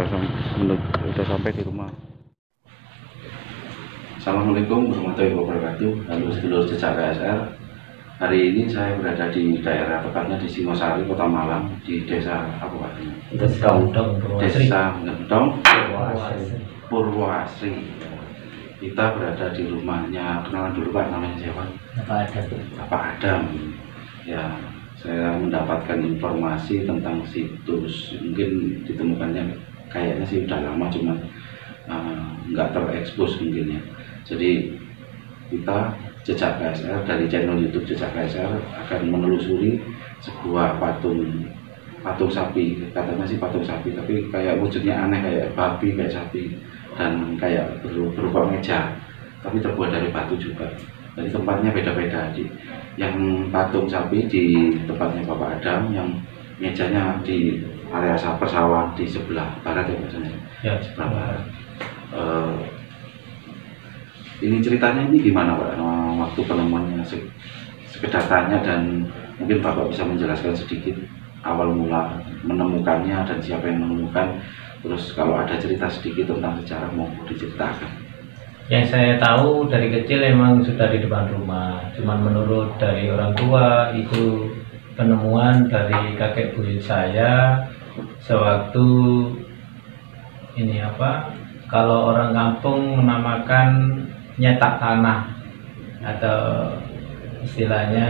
udah sampai di rumah. Assalamualaikum warahmatullahi wabarakatuh. Halo sedulur jejak KSR. Hari ini saya berada di daerah, tepatnya di Singosari, Kota Malang, di desa apa Pak? Desa Gendong, Purwoasri. Kita berada di rumahnya, kenalan dulu Pak, namanya siapa? Bapak Adam. Ya, saya mendapatkan informasi tentang situs, mungkin ditemukannya kayaknya sih udah lama, cuman nggak terekspos mungkin ya. Jadi kita Jejak KSR dari channel YouTube Jejak KSR akan menelusuri sebuah patung sapi. Katanya sih patung sapi, tapi kayak wujudnya aneh, kayak babi, kayak sapi, dan kayak berupa meja, tapi terbuat dari batu juga. Jadi tempatnya beda-beda. Yang patung sapi di tempatnya Bapak Adam, yang mejanya di area persawahan di sebelah barat ya maksudnya. Ya, sebelah barat. Ini ceritanya ini gimana Pak, waktu penemuannya, sekedar tanya, dan mungkin Bapak bisa menjelaskan sedikit awal mula menemukannya dan siapa yang menemukan, terus kalau ada cerita sedikit tentang sejarah mau diceritakan. Yang saya tahu dari kecil emang sudah di depan rumah, cuman menurut dari orang tua itu penemuan dari kakek buyut saya sewaktu ini kalau orang kampung menamakan nyetak tanah, atau istilahnya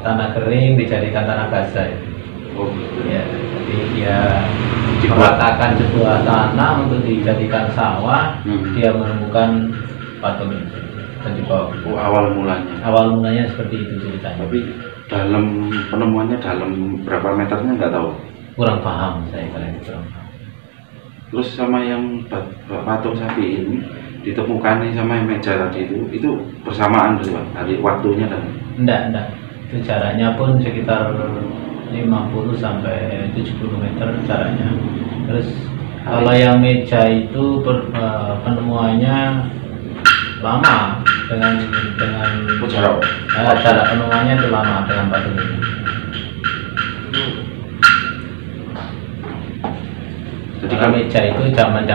tanah kering dijadikan tanah basah. Ya, jadi dia meratakan sebuah tanah untuk dijadikan sawah. Dia menemukan patung itu dan dibawa. Awal mulanya seperti itu ceritanya. Tapi dalam penemuannya dalam berapa meternya nggak tahu. Kurang paham saya kalau itu. Terus sama yang patung sapi ini ditemukan sama yang meja tadi itu bersamaan dari waktunya dan enggak. Itu jaraknya pun sekitar 50 sampai 70 meter jaraknya. Terus kalau yang meja itu penemuannya lama dengan jarak penemuannya itu lama dengan patung ini. Jadi kalau meja itu zaman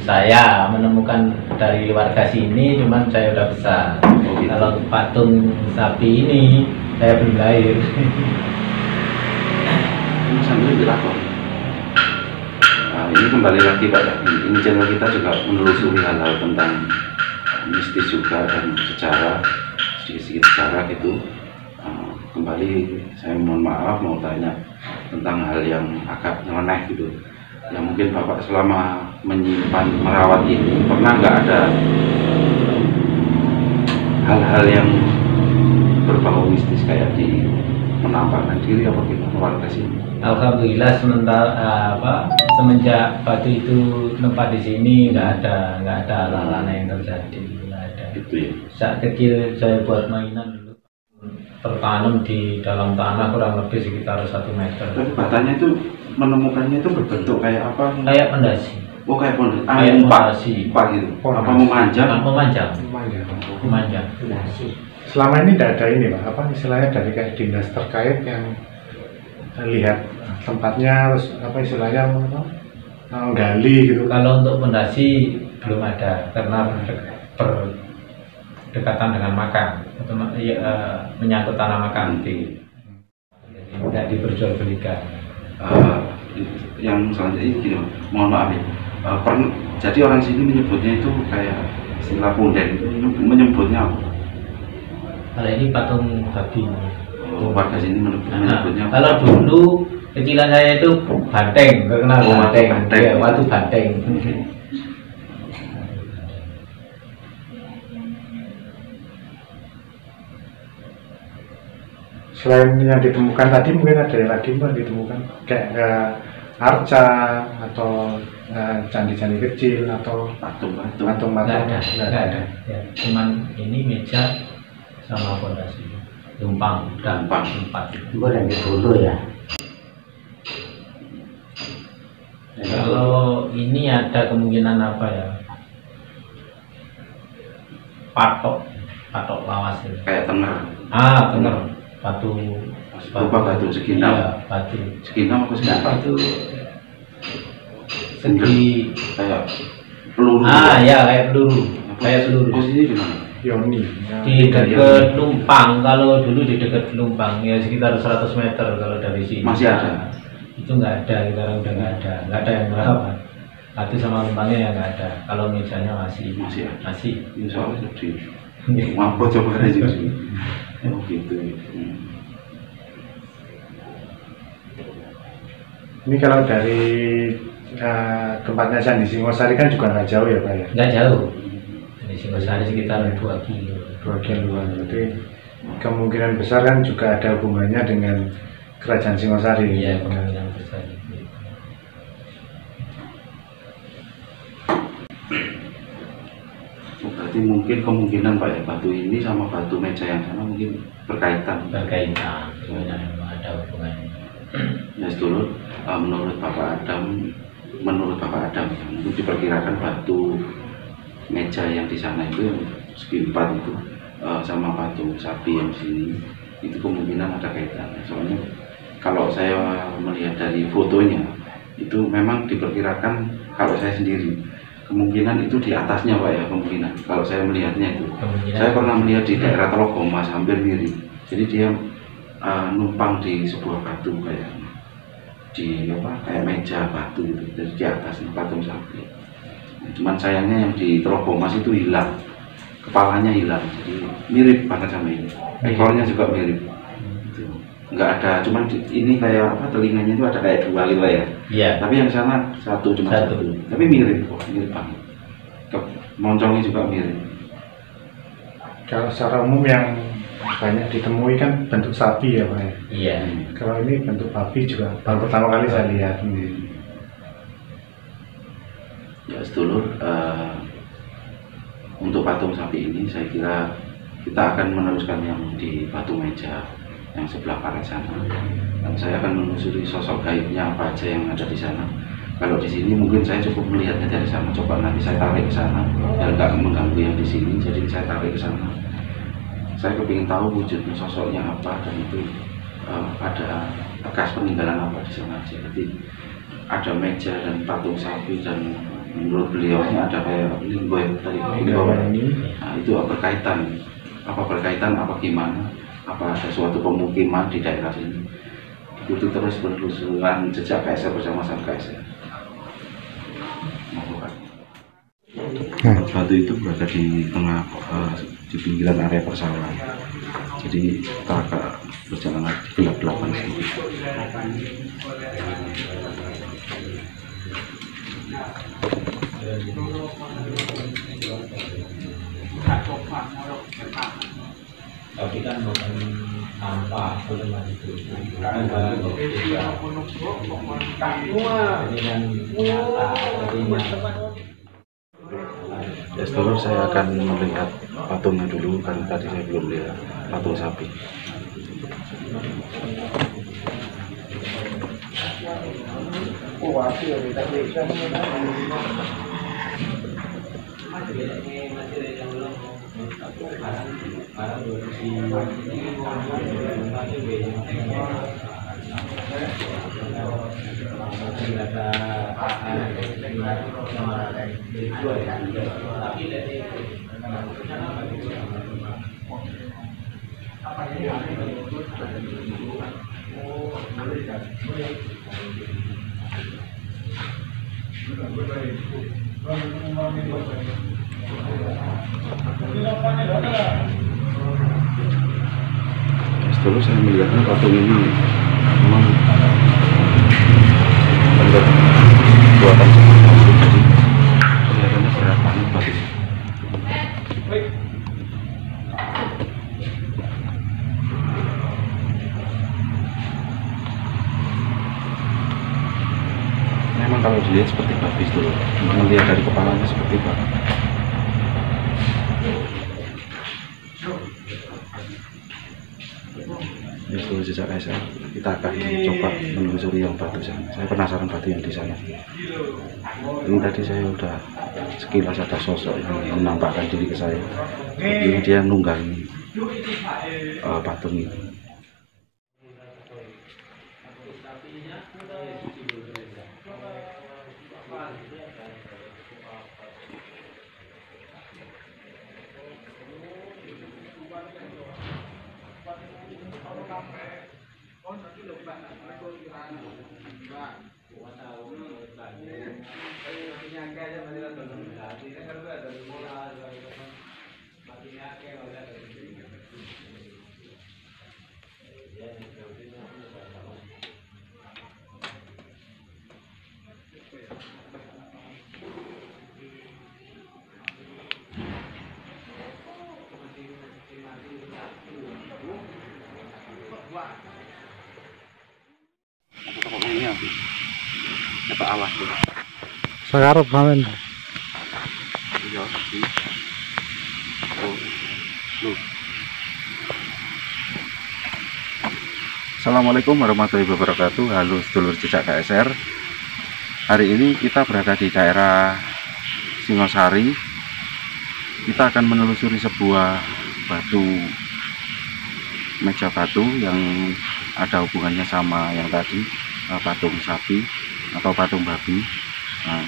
saya menemukan dari warga sini, cuman saya udah besar. Gitu. Kalau patung sapi ini saya belum lahir. Ini sambil dilakon. Nah, ini kembali lagi Pak ya. Ini channel kita juga menelusuri hal-hal tentang mistis juga dan sejarah, sedikit-sedikit sejarah gitu. Kembali saya mohon maaf mau tanya tentang hal yang agak nyeleneh gitu. Ya mungkin Bapak selama menyimpan, merawat ini pernah nggak ada hal-hal yang berbau mistis kayak di menampakkan diri apa gimana warga sini? Alhamdulillah semenjak batu itu tempat di sini nggak ada hal-hal yang terjadi, nggak ada. Itu ya. Saat kecil saya buat mainan dulu, tertanam di dalam tanah kurang lebih sekitar 1 meter. Tapi batanya itu menemukannya itu berbentuk kayak apa? Kayak pondasi. Oh, kayak pondasi. Kayak pondasi. Gitu. Apa memanjang? Memanjang. Selama ini tidak ada ini Pak, istilahnya dari kayak dinas terkait yang lihat tempatnya, terus istilahnya gali gitu. Kalau untuk pondasi belum ada karena berdekatan dengan makam, menyangkut tanah makam, tidak diperjualbelikan. Yang selanjutnya ini gini, mohon maaf ya. Jadi orang sini menyebutnya itu kayak istilah punden, menyebutnya apa? Kalau ini patung babi. Warga sini menyebutnya apa? Kalau dulu kecilan saya itu banteng, terkenal banteng. Ya, waktu banteng. Selain yang ditemukan tadi, mungkin ada yang lagi Mbak ditemukan kayak arca atau candi-candi kecil atau patung. Nggak ada. Ya, cuman ini meja sama pondasi, tumpang. Boleh dulu ya. Kalau ini ada kemungkinan apa ya? Patok lawas itu. Kayak tenger. Tenger. Batu Segina. Iya, batu. Segina apa segina? Batu segi kayak peluru. ya kayak peluru. Posisinya di mana? Yoni. Di dekat Lumpang, kalau dulu di dekat Lumpang ya sekitar 100 meter kalau dari sini. Masih ada? Itu nggak ada, sekarang udah nggak ada yang merawat. Batu sama lumpangnya ya nggak ada. Kalau mejanya masih. Ini soalnya di mampu coba aja sih. Oh gitu. Ini kalau dari tempatnya Candi Singosari kan juga nggak jauh ya Pak ya? Nggak jauh. Dari Singosari sekitar 2 kilo. 2 kilo. Jadi kemungkinan besar kan juga ada hubungannya dengan Kerajaan Singosari. Iya, kemungkinan besar. Berarti mungkin kemungkinan Pak ya, batu ini sama batu meja yang sana mungkin berkaitan. Sebenarnya memang ada hubungannya. Ya sedulur, menurut Bapak Adam itu diperkirakan batu meja yang di sana itu segi 4 itu sama batu sapi yang sini itu kemungkinan ada kaitannya. Soalnya kalau saya melihat dari fotonya itu memang diperkirakan, kalau saya sendiri kemungkinan itu di atasnya Pak ya, kemungkinan kalau saya melihatnya itu. Saya pernah melihat di daerah Telogomas hampir mirip. Jadi dia numpang di sebuah batu kayak kayak meja batu gitu. Jadi di atasnya patung sapi. Cuman sayangnya yang di Telogomas itu hilang, kepalanya hilang. Jadi mirip banget sama ini. Ekornya juga mirip. Gitu. Nggak ada, cuman ini kayak telinganya itu ada kayak 2 gitu ya. Iya. Tapi yang sana satu. Tapi mirip banget. Moncongnya juga mirip. Kalau secara umum yang banyak ditemui kan bentuk sapi ya Pak ya? Iya. Kalau ini bentuk babi juga baru pertama kali saya lihat ini. Ya sedulur, untuk patung sapi ini saya kira kita akan meneruskan yang di batu meja yang sebelah barat sana, dan saya akan menelusuri sosok gaibnya apa aja yang ada di sana. Kalau di sini mungkin saya cukup melihatnya dari sana, coba nanti saya tarik ke sana biar nggak mengganggu yang di sini, jadi saya tarik ke sana. Saya kepingin tahu wujudnya, sosoknya apa, dan itu ada bekas peninggalan apa di sana aja. Jadi ada meja dan patung sapi, dan menurut beliau ini ada kayak linggoy tadi, nah itu berkaitan apa gimana, apa ada suatu pemukiman di daerah sini. Itu terus penelusuran jejak KSR bersama sang KSR. Batu itu berada di tengah di pinggiran area persawahan. Jadi kita agak berjalan gelap-gelapan sedikit. Tapi kan bukan nampak belum ada itu. Ini kan Ya setelah saya akan melihat patungnya dulu, kan tadi saya belum lihat patung sapi. Setelah saya melihatnya patung ini memang bentuk buatan batu, jadi kelihatannya berat banget batu ini. Memang kalau dilihat seperti babi dulu, melihat dari kepalanya seperti babi. Ya setelah jejak KSR, kita akan coba menelusuri yang batu sana. Saya penasaran batu yang di sana. Ini tadi saya udah sekilas ada sosok yang menampakkan diri ke saya. Ini dia nunggangi patung ini. alas Sekarang kamen. iya sih. Assalamualaikum warahmatullahi wabarakatuh. Halo sedulur jejak KSR. Hari ini kita berada di daerah Singosari. Kita akan menelusuri sebuah batu, meja batu yang ada hubungannya sama yang tadi, patung sapi atau patung babi. Nah,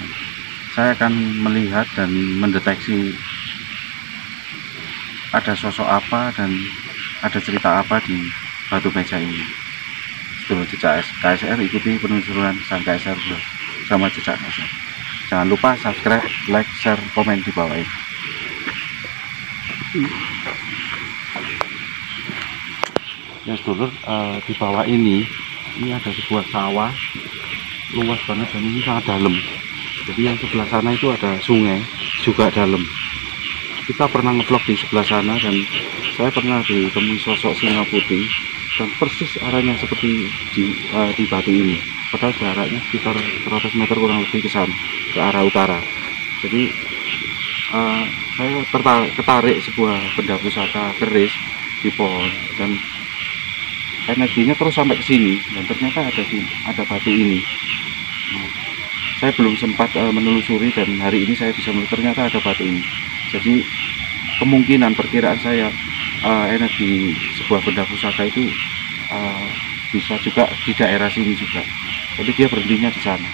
saya akan melihat dan mendeteksi ada sosok apa dan ada cerita apa di batu meja ini. Sedulur jejak KSR, ikuti penelusuran sang KSR sama jejak KSR. Jangan lupa subscribe, like, share, komen di bawah ini. Ya sedulur, di bawah ini ada sebuah sawah luas banget dan ini sangat dalam. Jadi yang sebelah sana itu ada sungai juga dalam. Kita pernah ngevlog di sebelah sana dan saya pernah ditemui sosok singa putih dan persis arahnya seperti di batu ini. Padahal jaraknya sekitar 100 meter kurang lebih ke sana, ke arah utara. Jadi saya ketarik sebuah benda pusaka keris di pohon dan energinya terus sampai ke sini dan ternyata ada batu ini. Nah, saya belum sempat menelusuri dan hari ini saya bisa melihat ternyata ada batu ini. Jadi kemungkinan perkiraan saya energi sebuah benda pusaka itu bisa juga di daerah sini juga. Jadi dia berhentinya di sana.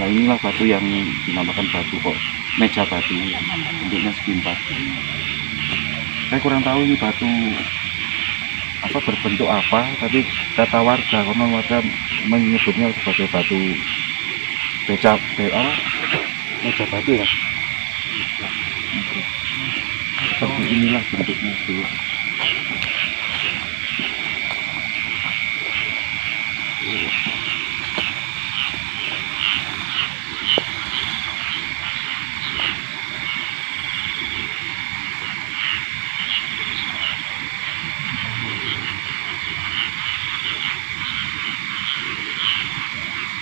Nah inilah batu yang dinamakan batu kok meja batu, bentuknya segi empat. Saya kurang tahu ini batu apa berbentuk apa, tapi kata warga, konon warga menyebutnya sebagai batu meja batu ya. Seperti inilah bentuknya dulu.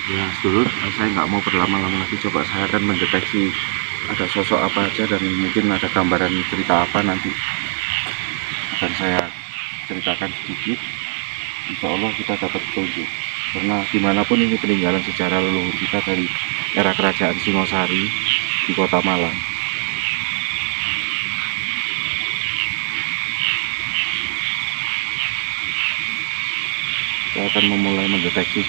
Ya sedulur, saya nggak mau berlama-lama lagi, coba saya akan mendeteksi ada sosok apa aja dan mungkin ada gambaran cerita apa nanti akan saya ceritakan sedikit. Insya Allah kita dapat petunjuk, karena dimanapun ini peninggalan sejarah leluhur kita dari era kerajaan Singosari di kota Malang. Saya akan memulai mendeteksi.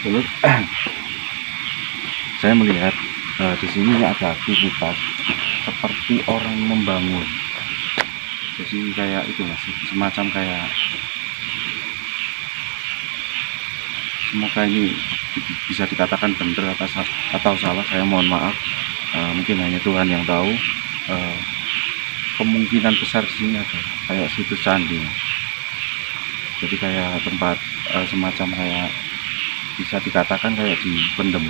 Dulu saya melihat di sini ada aktivitas seperti orang membangun. Jadi kayak itu mas, semacam kayak, semoga ini bisa dikatakan benar atau salah, saya mohon maaf. Mungkin hanya Tuhan yang tahu. Kemungkinan besar di sini ada kayak situs candi. Jadi kayak tempat semacam kayak bisa dikatakan kayak dipendem.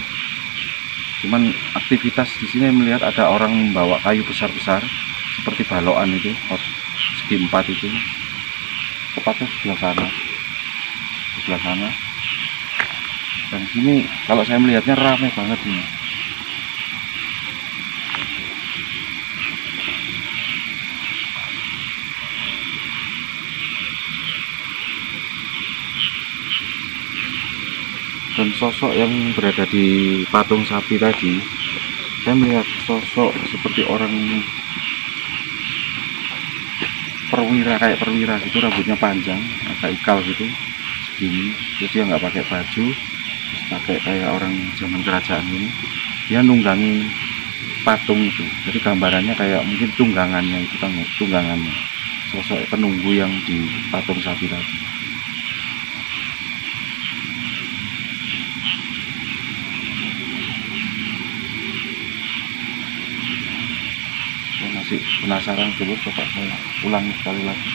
Cuman aktivitas di sini melihat ada orang membawa kayu besar-besar seperti balokan itu, segi 4 itu, tepatnya sebelah sana. Dan sini kalau saya melihatnya ramai banget ini. Dan sosok yang berada di patung sapi tadi, saya melihat sosok seperti orang kayak perwira gitu, rambutnya panjang, agak ikal gitu, segini. Terus dia nggak pakai baju, terus pakai kayak orang zaman kerajaan ini. Dia nunggangi patung itu. Jadi gambarannya kayak mungkin tunggangannya itu, tunggangannya sosok penunggu yang di patung sapi tadi. Saya masih penasaran, coba saya ulangi sekali lagi.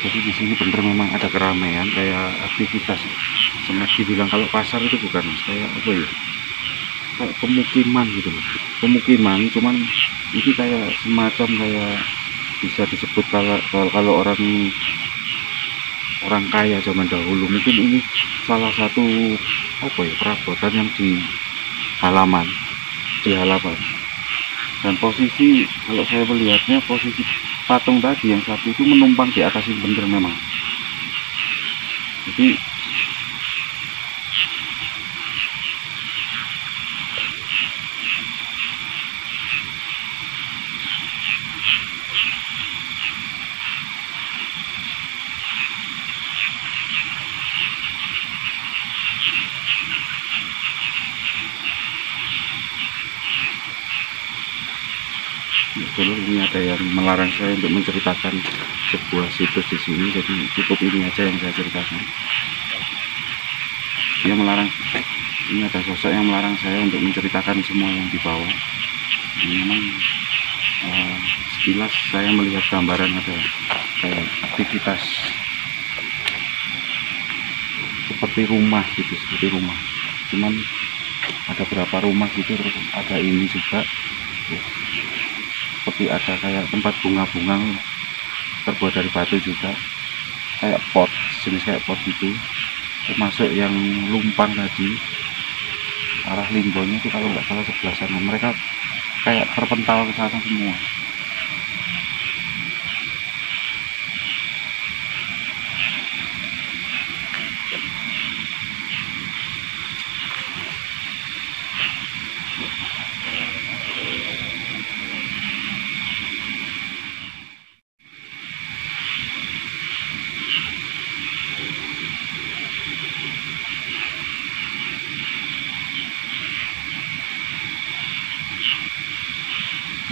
Jadi di sini bener memang ada keramaian, kayak aktivitas. Semak dibilang kalau pasar itu bukan, kayak apa ya? Kayak pemukiman gitu loh. Pemukiman, cuman ini kayak semacam kayak bisa disebut kalau orang kaya zaman dahulu. Mungkin ini salah satu apa ya, perabotan yang di halaman. Dan posisi kalau saya melihatnya, posisi patung tadi yang satu itu menumpang di atas ini bener memang. Jadi dulu ini ada yang melarang saya untuk menceritakan sebuah situs di sini, jadi cukup ini aja yang saya ceritakan. Dia melarang, ini ada sosok yang melarang saya untuk menceritakan semua yang di bawah. Ini memang sekilas saya melihat gambaran ada kayak aktivitas seperti rumah gitu, cuman ada berapa rumah gitu, terus ada ini juga ya, seperti ada kayak tempat bunga-bunga terbuat dari batu juga, kayak pot, jenis kayak pot gitu, termasuk yang lumpang tadi arah Limbonya itu kalau nggak salah sebelah sana, mereka kayak terpental ke sana semua.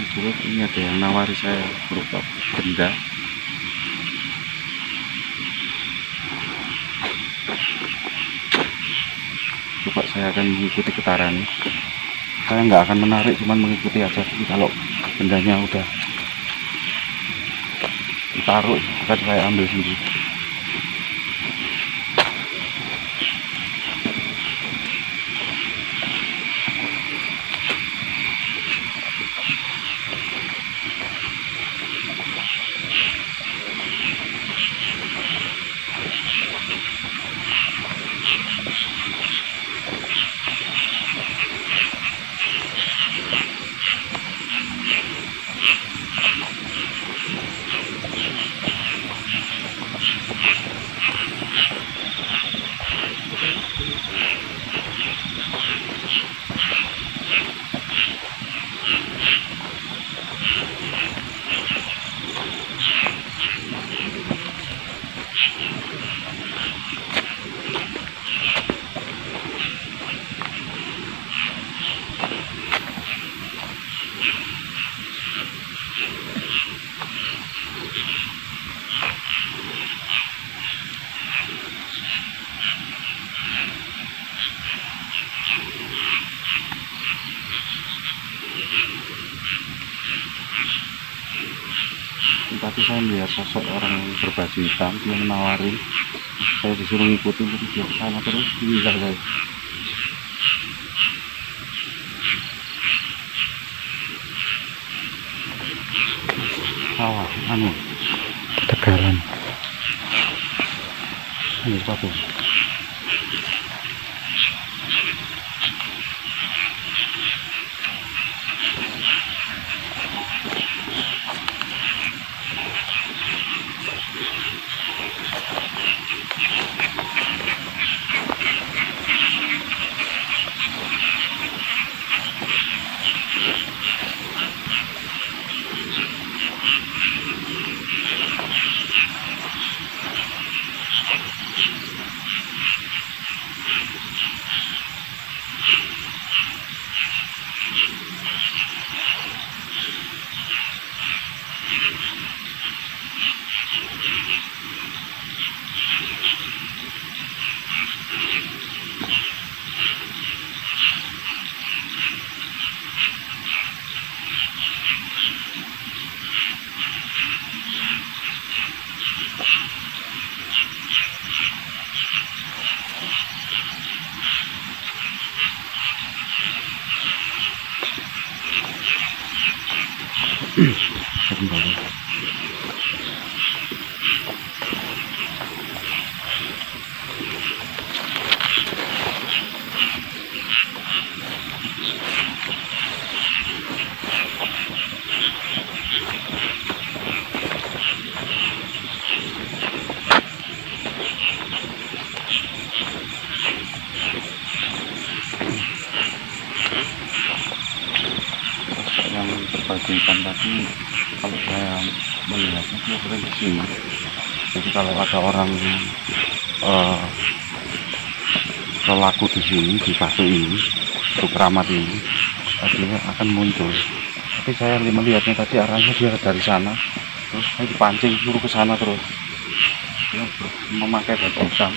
Terus ini ada yang nawari saya berupa benda. coba saya akan mengikuti getaran. Saya nggak akan menarik, cuman mengikuti aja. Tapi kalau bendanya udah ditaruh akan saya ambil sendiri. Tapi saya melihat sosok orang berbaju hitam, dia menawarin, saya disuruh ngikutin, tapi dia kesana terus, gila saya. Sawah, Tegalan. Ini apa? Hitam tadi, kalau saya melihatnya dia sering ke sini. Jadi kalau ada orang pelaku di sini, di kafe ini, di keramat ini, dia akan muncul. Tapi saya melihatnya tadi arahnya dia dari sana, terus saya dipancing suruh ke sana terus. Dia memakai baju hitam.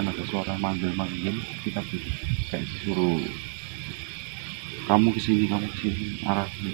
misalkan ada suara manggil-manggil, kita kayak disuruh kamu kesini arahnya.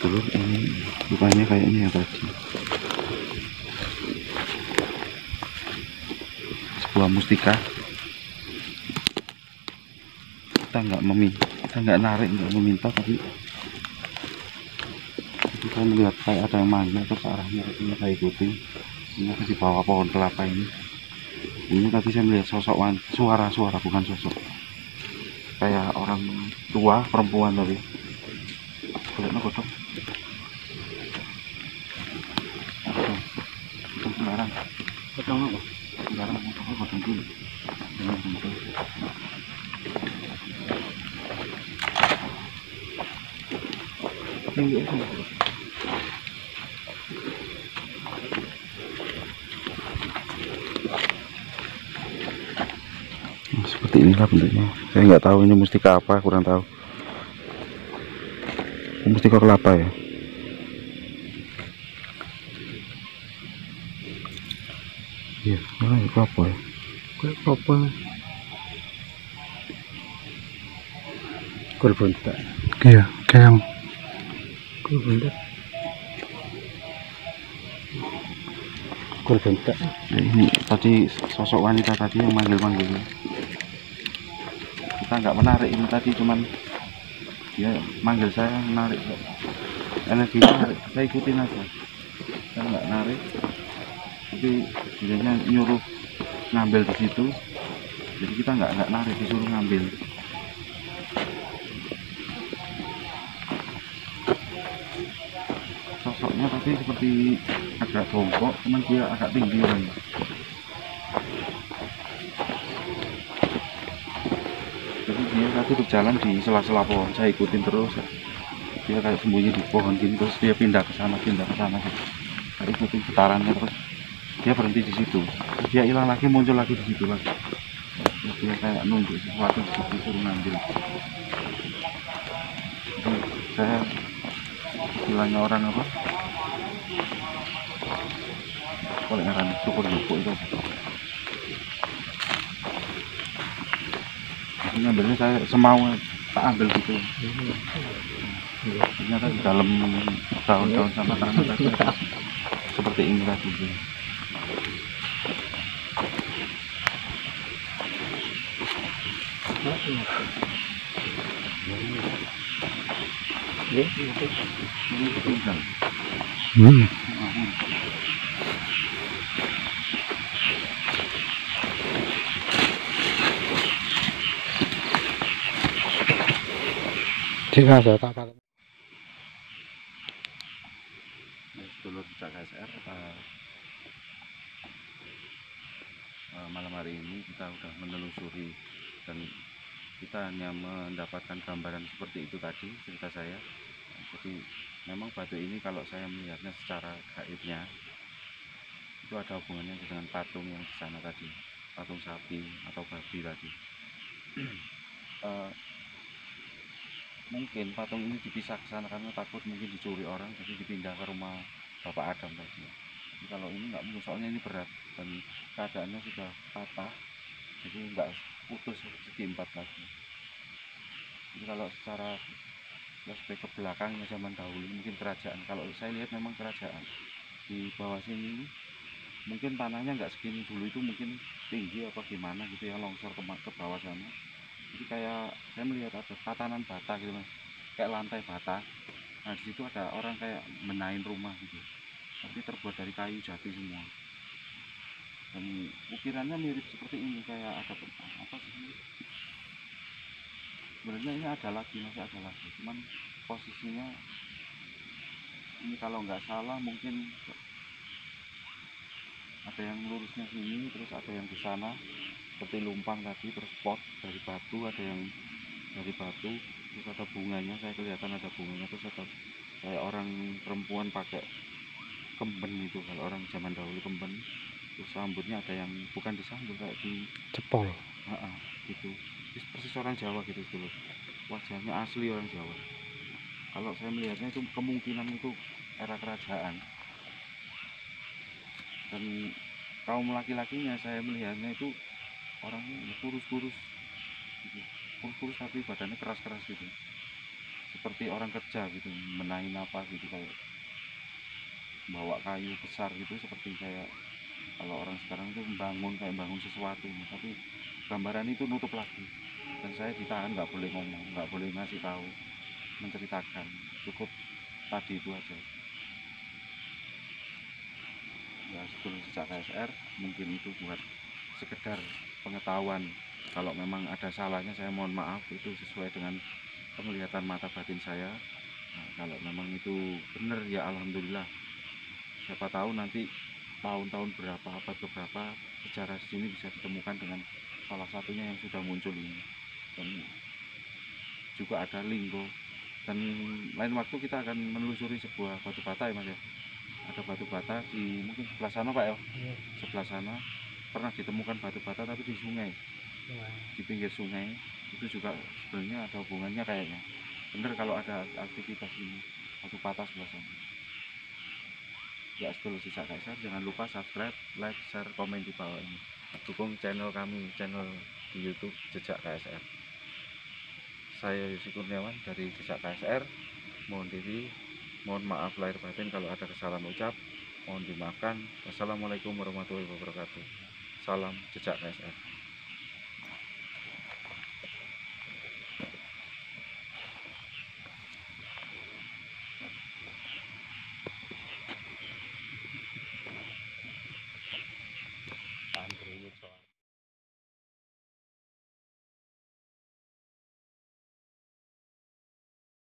Dulu ini rupanya kayaknya yang tadi sebuah mustika. Kita nggak narik, nggak meminta, tapi kita melihat kayak ada yang manggil terus arahnya saya ikuti. Ini di bawah pohon kelapa ini. Ini tadi saya melihat sosok suara bukan sosok, kayak orang tua perempuan tadi. Lihat kodok. Sekarang apa? Sekarang kodok dulu. Seperti inilah bentuknya. Saya nggak tahu ini mustika apa, kurang tahu. Mustika kelapa ya. Iya, kelapa ya. Kelapa. Kulbunta. Iya, kayak Kulbunta. Kulbunta. Ini tadi sosok wanita tadi yang manggil-manggil. Kita nggak menarik ini tadi, cuman dia manggil saya, menarik energinya, saya ikutin aja. Saya nggak narik, tapi dia nyuruh ngambil di situ, jadi kita nggak narik, disuruh ngambil. Sosoknya tapi seperti agak bongkok, cuman dia agak tinggi kan. Jadi dia tadi berjalan di sela-sela pohon, saya ikutin terus. Dia kayak sembunyi di pohon gini, terus dia pindah ke sana gitu. Saya ikutin getarannya, terus dia berhenti di situ. Terus dia hilang lagi, muncul lagi di situ lagi. Terus dia kayak nunjuk sesuatu di situ, suruh ngambil. Jadi saya istilahnya orang apa? Kalau ngaran syukur nyukur itu. Jadi ngambilnya saya semau tak ambil gitu. Ternyata di dalam daun-daun sama tanah tadi seperti ini tadi. Ini ketinggalan. Jika saya tak apa. Sedulur Jejak KSR, malam hari ini kita sudah menelusuri dan kita hanya mendapatkan gambaran seperti itu tadi cerita saya. Jadi memang batu ini kalau saya melihatnya secara gaibnya itu ada hubungannya dengan patung yang di sana tadi, patung sapi atau babi tadi. Mungkin patung ini dipisah ke sana karena takut mungkin dicuri orang, jadi dipindah ke rumah Bapak Adam tadi. Jadi kalau ini nggak mungkin, soalnya ini berat dan keadaannya sudah patah, jadi nggak putus segi empat lagi. Jadi kalau secara flashback ke belakangnya zaman dahulu mungkin kerajaan, kalau saya lihat memang kerajaan di bawah sini mungkin tanahnya nggak segini dulu, itu mungkin tinggi apa gimana gitu ya, longsor ke bawah sana. Jadi kayak saya melihat ada tatanan bata gitu mas, kayak lantai bata. Nah di situ ada orang kayak benahin rumah gitu, tapi terbuat dari kayu jati semua. Dan ukirannya mirip seperti ini, kayak ada apa sih? Sebenarnya ini ada lagi, masih ada lagi, cuman posisinya ini kalau nggak salah mungkin ada yang lurusnya sini, terus ada yang di sana seperti lumpang tadi, terus pot dari batu, ada yang dari batu, terus ada bunganya, saya kelihatan ada bunganya, terus ada kayak orang perempuan pakai kemben itu, kalau orang zaman dahulu kemben, terus rambutnya ada yang bukan disambut, kayak di Cepol. gitu, persis orang Jawa gitu dulu, wajahnya asli orang Jawa. Kalau saya melihatnya itu kemungkinan itu era kerajaan. Dan kaum laki-lakinya saya melihatnya itu orangnya kurus-kurus gitu. Kurus-kurus tapi badannya keras-keras gitu, seperti orang kerja gitu, menahin apa gitu, kayak bawa kayu besar gitu, seperti kayak kalau orang sekarang itu membangun, kayak bangun sesuatu, tapi gambaran itu nutup lagi. Dan saya ditahan, nggak boleh ngomong, nggak boleh ngasih tahu, menceritakan, cukup tadi itu aja. Ya Sedulur Jejak KSR, mungkin itu buat sekedar pengetahuan. Kalau memang ada salahnya saya mohon maaf, itu sesuai dengan penglihatan mata batin saya. Nah, kalau memang itu benar ya alhamdulillah. Siapa tahu nanti tahun-tahun berapa, abad keberapa, sejarah sini bisa ditemukan dengan salah satunya yang sudah muncul ini. Dan juga ada linggo. Dan lain waktu kita akan menelusuri sebuah batu bata ya mas ya. Ada batu bata di mungkin sebelah sana pak ya, sebelah sana pernah ditemukan batu bata tapi di sungai, di pinggir sungai. Itu juga sebenarnya ada hubungannya kayaknya, bener kalau ada aktivitas ini batu bata sebelah sana. Ya Sedulur Jejak KSR, jangan lupa subscribe, like, share, komen di bawah ini. Dukung channel kami, channel di YouTube Jejak KSR. Saya Yusi Kurniawan dari Jejak KSR, mohon diri, mohon maaf lahir batin kalau ada kesalahan ucap, mohon dimaafkan. Wassalamualaikum warahmatullahi wabarakatuh. Salam Jejak KSR.